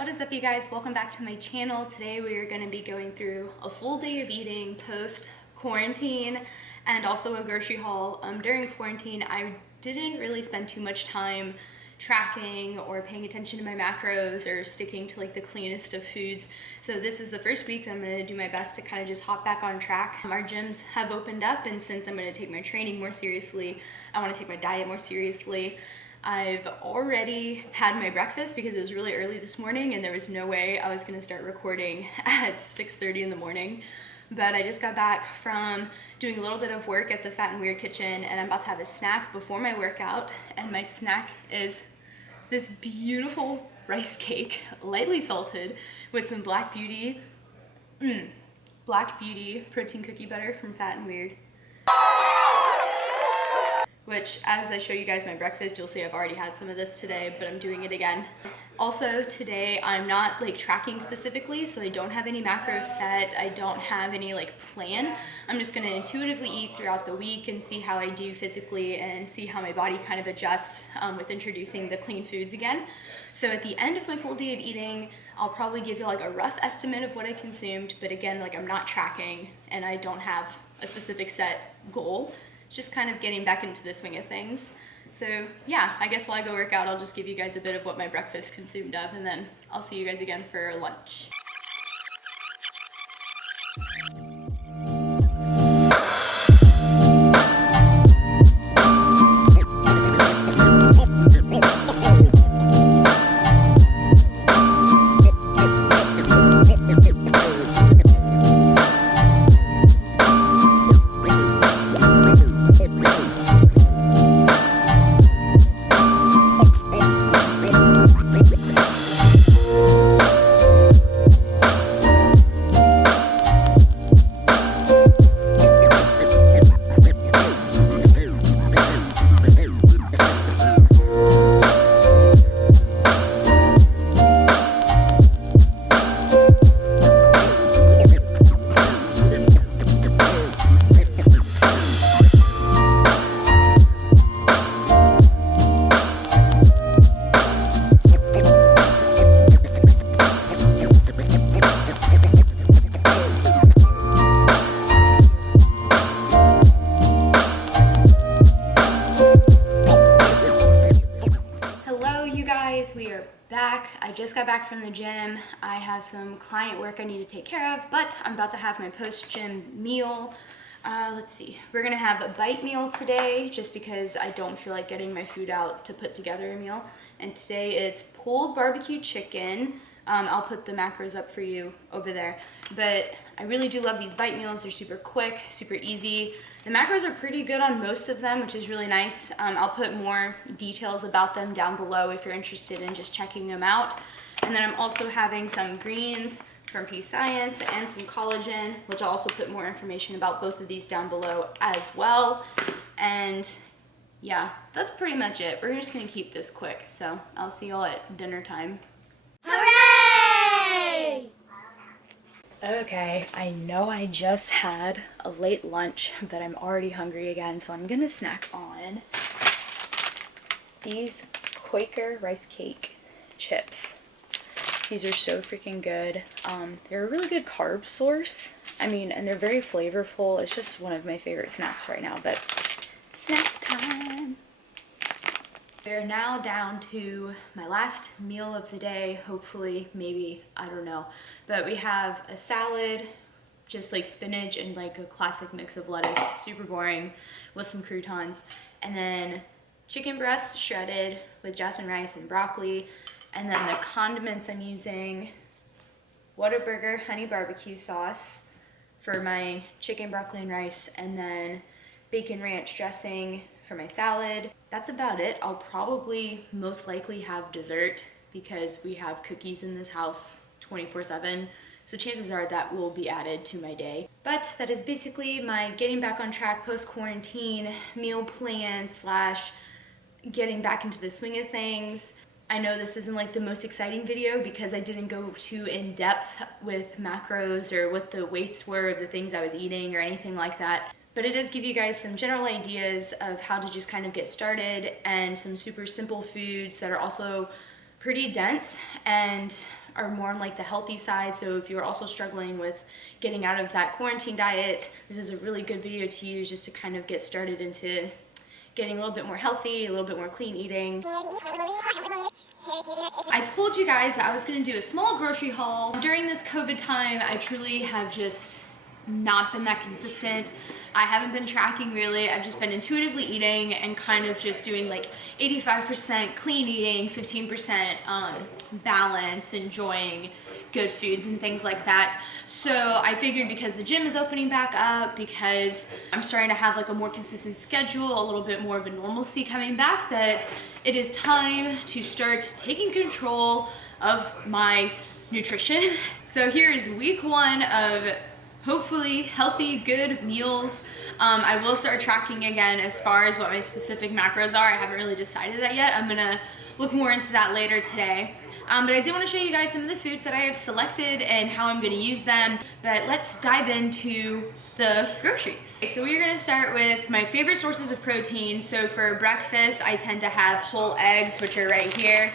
What is up, you guys? Welcome back to my channel. Today we are going to be going through a full day of eating post quarantine and also a grocery haul. During quarantine I didn't really spend too much time tracking or paying attention to my macros or sticking to like the cleanest of foods. So this is the first week that I'm going to do my best to kind of just hop back on track. Our gyms have opened up, and since I'm going to take my training more seriously, I want to take my diet more seriously. I've already had my breakfast because it was really early this morning and there was no way I was going to start recording at 6:30 in the morning. But I just got back from doing a little bit of work at the Fat and Weird kitchen, and I'm about to have a snack before my workout. And my snack is this beautiful rice cake, lightly salted, with some Black Beauty protein cookie butter from Fat and Weird. Which, as I show you guys my breakfast, you'll see I've already had some of this today, but I'm doing it again. Also today, I'm not like tracking specifically, so I don't have any macros set. I don't have any like plan. I'm just gonna intuitively eat throughout the week and see how I do physically and see how my body kind of adjusts with introducing the clean foods again. So at the end of my full day of eating, I'll probably give you like a rough estimate of what I consumed, but again, like I'm not tracking and I don't have a specific set goal. Just kind of getting back into the swing of things. So yeah, I guess while I go work out, I'll just give you guys a bit of what my breakfast consumed of, and then I'll see you guys again for lunch. We are back. I just got back from the gym. I have some client work I need to take care of, but I'm about to have my post-gym meal. Let's see. We're gonna have a bite meal today just because I don't feel like getting my food out to put together a meal. And today it's pulled barbecue chicken. I'll put the macros up for you over there. But I really do love these bite meals. They're super quick, super easy. The macros are pretty good on most of them, which is really nice. I'll put more details about them down below if you're interested in just checking them out. And then I'm also having some greens from PEScience and some collagen, which I'll also put more information about both of these down below as well. And yeah, that's pretty much it. We're just gonna keep this quick. So I'll see y'all at dinner time. Hooray! Okay, I know I just had a late lunch, but I'm already hungry again, so I'm gonna snack on these Quaker rice cake chips. These are so freaking good. They're a really good carb source. I mean, and they're very flavorful. It's just one of my favorite snacks right now, but snack time. We're now down to my last meal of the day, hopefully, maybe, I don't know. But we have a salad, just like spinach and like a classic mix of lettuce, super boring, with some croutons. And then chicken breast shredded with jasmine rice and broccoli. And then the condiments I'm using, Whataburger honey barbecue sauce for my chicken, broccoli, and rice. And then bacon ranch dressing for my salad. That's about it. I'll probably most likely have dessert because we have cookies in this house 24/7. So chances are that will be added to my day. But that is basically my getting back on track post-quarantine meal plan slash getting back into the swing of things. I know this isn't like the most exciting video because I didn't go too in depth with macros or what the weights were of the things I was eating or anything like that. But it does give you guys some general ideas of how to just kind of get started and some super simple foods that are also pretty dense and are more on like the healthy side. So if you're also struggling with getting out of that quarantine diet, this is a really good video to use just to kind of get started into getting a little bit more healthy, a little bit more clean eating. I told you guys that I was gonna do a small grocery haul. During this COVID time, I truly have just not been that consistent. I haven't been tracking really. I've just been intuitively eating and kind of just doing like 85% clean eating, 15% balance, enjoying good foods and things like that. So I figured because the gym is opening back up, because I'm starting to have like a more consistent schedule, a little bit more of a normalcy coming back, that it is time to start taking control of my nutrition. So here is week 1 of hopefully healthy, good meals. I will start tracking again as far as what my specific macros are. I haven't really decided that yet. I'm gonna look more into that later today. But I did want to show you guys some of the foods that I have selected and how I'm going to use them. But let's dive into the groceries. So we're going to start with my favorite sources of protein. So for breakfast, I tend to have whole eggs, which are right here.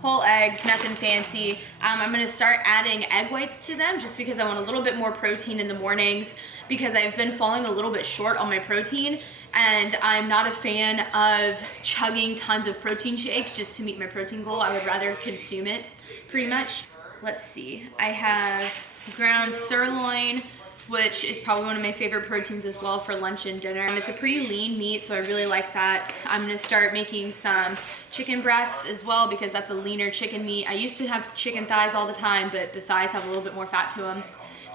Whole eggs, nothing fancy. I'm gonna start adding egg whites to them just because I want a little bit more protein in the mornings, because I've been falling a little bit short on my protein, and I'm not a fan of chugging tons of protein shakes just to meet my protein goal. I would rather consume it pretty much. Let's see, I have ground sirloin, which is probably one of my favorite proteins as well for lunch and dinner. It's a pretty lean meat, so I really like that. I'm gonna start making some chicken breasts as well, because that's a leaner chicken meat. I used to have chicken thighs all the time, but the thighs have a little bit more fat to them.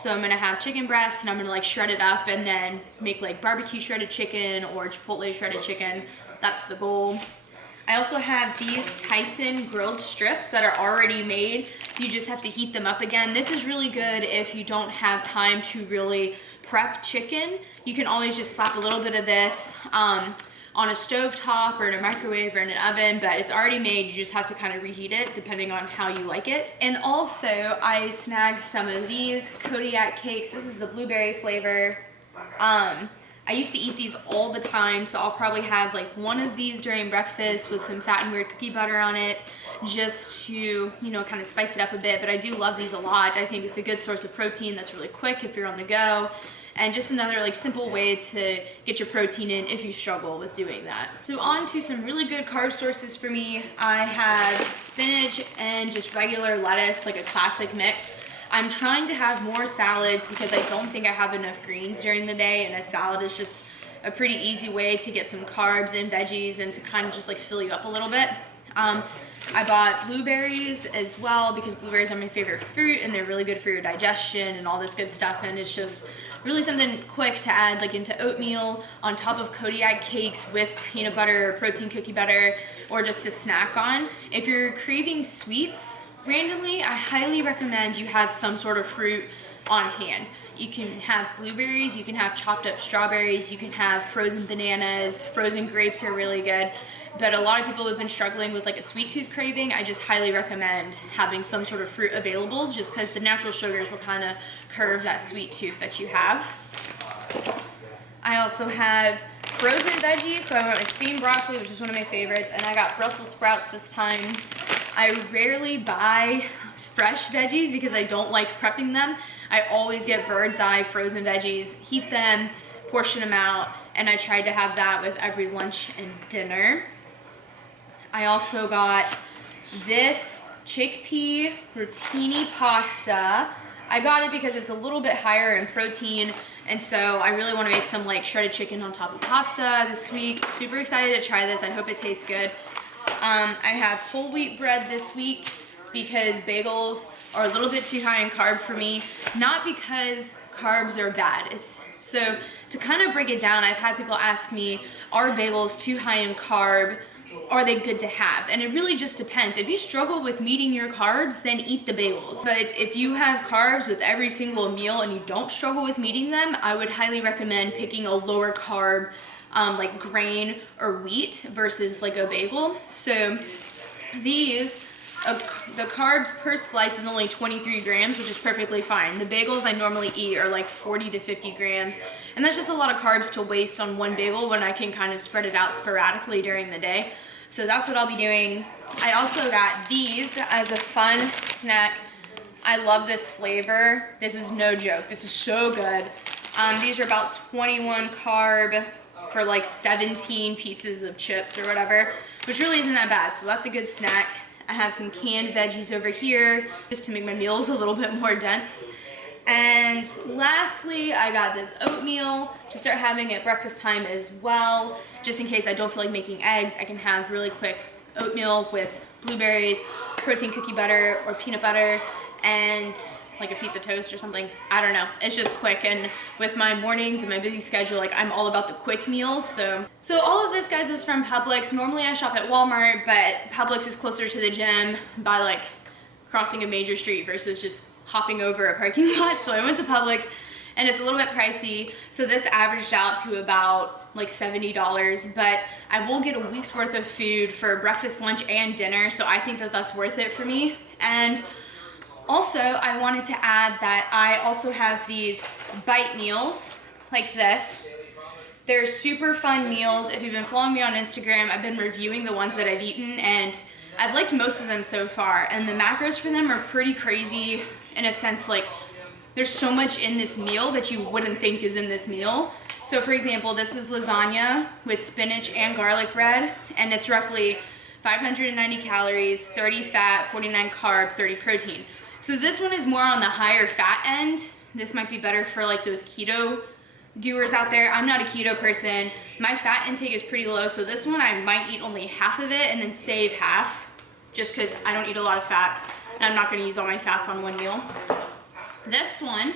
So I'm gonna have chicken breasts, and I'm gonna like shred it up and then make like barbecue shredded chicken or Chipotle shredded chicken. That's the goal. I also have these Tyson grilled strips that are already made. You just have to heat them up again. This is really good if you don't have time to really prep chicken. You can always just slap a little bit of this on a stove top or in a microwave or in an oven, but it's already made. You just have to kind of reheat it depending on how you like it. And also I snagged some of these Kodiak cakes. This is the blueberry flavor. I used to eat these all the time, so I'll probably have like one of these during breakfast with some fat and weird cookie butter on it, just to, you know, kind of spice it up a bit. But I do love these a lot. I think it's a good source of protein that's really quick if you're on the go, and just another like simple way to get your protein in if you struggle with doing that. So on to some really good carb sources for me. I have spinach and just regular lettuce, like a classic mix. I'm trying to have more salads because I don't think I have enough greens during the day, and a salad is just a pretty easy way to get some carbs and veggies and to kind of just like fill you up a little bit. I bought blueberries as well because blueberries are my favorite fruit and they're really good for your digestion and all this good stuff, and it's just really something quick to add like into oatmeal on top of Kodiak cakes with peanut butter or protein cookie butter, or just to snack on. If you're craving sweets randomly, I highly recommend you have some sort of fruit on hand. You can have blueberries, you can have chopped up strawberries, you can have frozen bananas, frozen grapes are really good. But a lot of people have been struggling with like a sweet tooth craving. I just highly recommend having some sort of fruit available, just because the natural sugars will kind of curve that sweet tooth that you have. I also have frozen veggies, so I went with steamed broccoli, which is one of my favorites, and I got Brussels sprouts this time. I rarely buy fresh veggies because I don't like prepping them. I always get bird's eye frozen veggies, heat them, portion them out, and I tried to have that with every lunch and dinner. I also got this chickpea rotini pasta. I got it because it's a little bit higher in protein, and so I really want to make some like shredded chicken on top of pasta this week. Super excited to try this. I hope it tastes good. I have whole wheat bread this week because bagels are a little bit too high in carb for me. Not because carbs are bad. So to kind of break it down, I've had people ask me, are bagels too high in carb? Are they good to have? And it really just depends. If you struggle with meeting your carbs, then eat the bagels. But if you have carbs with every single meal and you don't struggle with meeting them, I would highly recommend picking a lower carb like grain or wheat versus like a bagel. So these, the carbs per slice is only 23 grams, which is perfectly fine. The bagels I normally eat are like 40 to 50 grams. And that's just a lot of carbs to waste on one bagel when I can kind of spread it out sporadically during the day. So that's what I'll be doing. I also got these as a fun snack I love this flavor. This is no joke. This is so good. These are about 21 carb for like 17 pieces of chips or whatever, which really isn't that bad. So that's a good snack. I have some canned veggies over here just to make my meals a little bit more dense. And lastly, I got this oatmeal to start having at breakfast time as well. Just in case I don't feel like making eggs, I can have really quick oatmeal with blueberries, protein cookie butter or peanut butter, and like a piece of toast or something. I don't know, it's just quick. And with my mornings and my busy schedule, like I'm all about the quick meals. So all of this, guys, was from Publix. Normally I shop at Walmart, but Publix is closer to the gym by like crossing a major street versus just hopping over a parking lot. So I went to Publix and it's a little bit pricey. So this averaged out to about like $70, but I will get a week's worth of food for breakfast, lunch, and dinner. So I think that that's worth it for me. And also, I wanted to add that I also have these bite meals like this. They're super fun meals. If you've been following me on Instagram, I've been reviewing the ones that I've eaten, and I've liked most of them so far. And the macros for them are pretty crazy in a sense, like there's so much in this meal that you wouldn't think is in this meal. So for example, this is lasagna with spinach and garlic bread, and it's roughly 590 calories, 30 fat, 49 carb, 30 protein. So this one is more on the higher fat end. This might be better for like those keto doers out there. I'm not a keto person. My fat intake is pretty low, so this one I might eat only half of it and then save half, just because I don't eat a lot of fats and I'm not gonna use all my fats on one meal. This one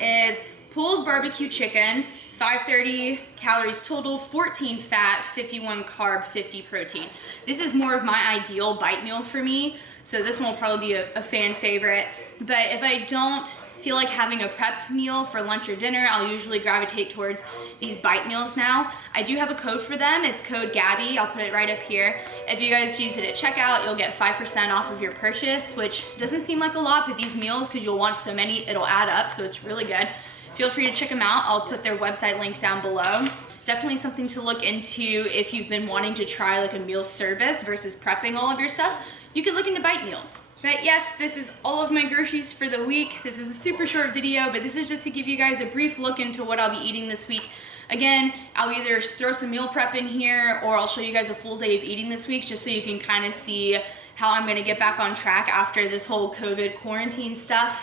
is pulled barbecue chicken, 530 calories total, 14 fat, 51 carb, 50 protein. This is more of my ideal bite meal for me, so this one will probably be a fan favorite. But if I don't feel like having a prepped meal for lunch or dinner, I'll usually gravitate towards these bite meals now. I do have a code for them. It's code gabby. I'll put it right up here. If you guys use it at checkout, you'll get 5% off of your purchase, which doesn't seem like a lot, but these meals, because you'll want so many, it'll add up, so it's really good. Feel free to check them out. I'll put their website link down below. Definitely something to look into if you've been wanting to try like a meal service versus prepping all of your stuff. You could look into bite meals. But yes, this is all of my groceries for the week. This is a super short video, but this is just to give you guys a brief look into what I'll be eating this week. Again, I'll either throw some meal prep in here or I'll show you guys a full day of eating this week just so you can kind of see how I'm gonna get back on track after this whole COVID quarantine stuff.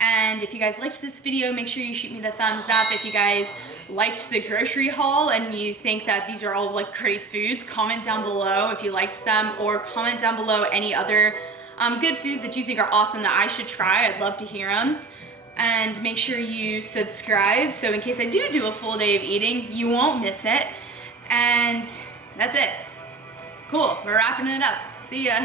And if you guys liked this video, make sure you shoot me the thumbs up. If you guys liked the grocery haul and you think that these are all like great foods, comment down below if you liked them, or comment down below any other good foods that you think are awesome that I should try. I'd love to hear them. And make sure you subscribe so in case I do a full day of eating, you won't miss it. And that's it. Cool, we're wrapping it up. See ya.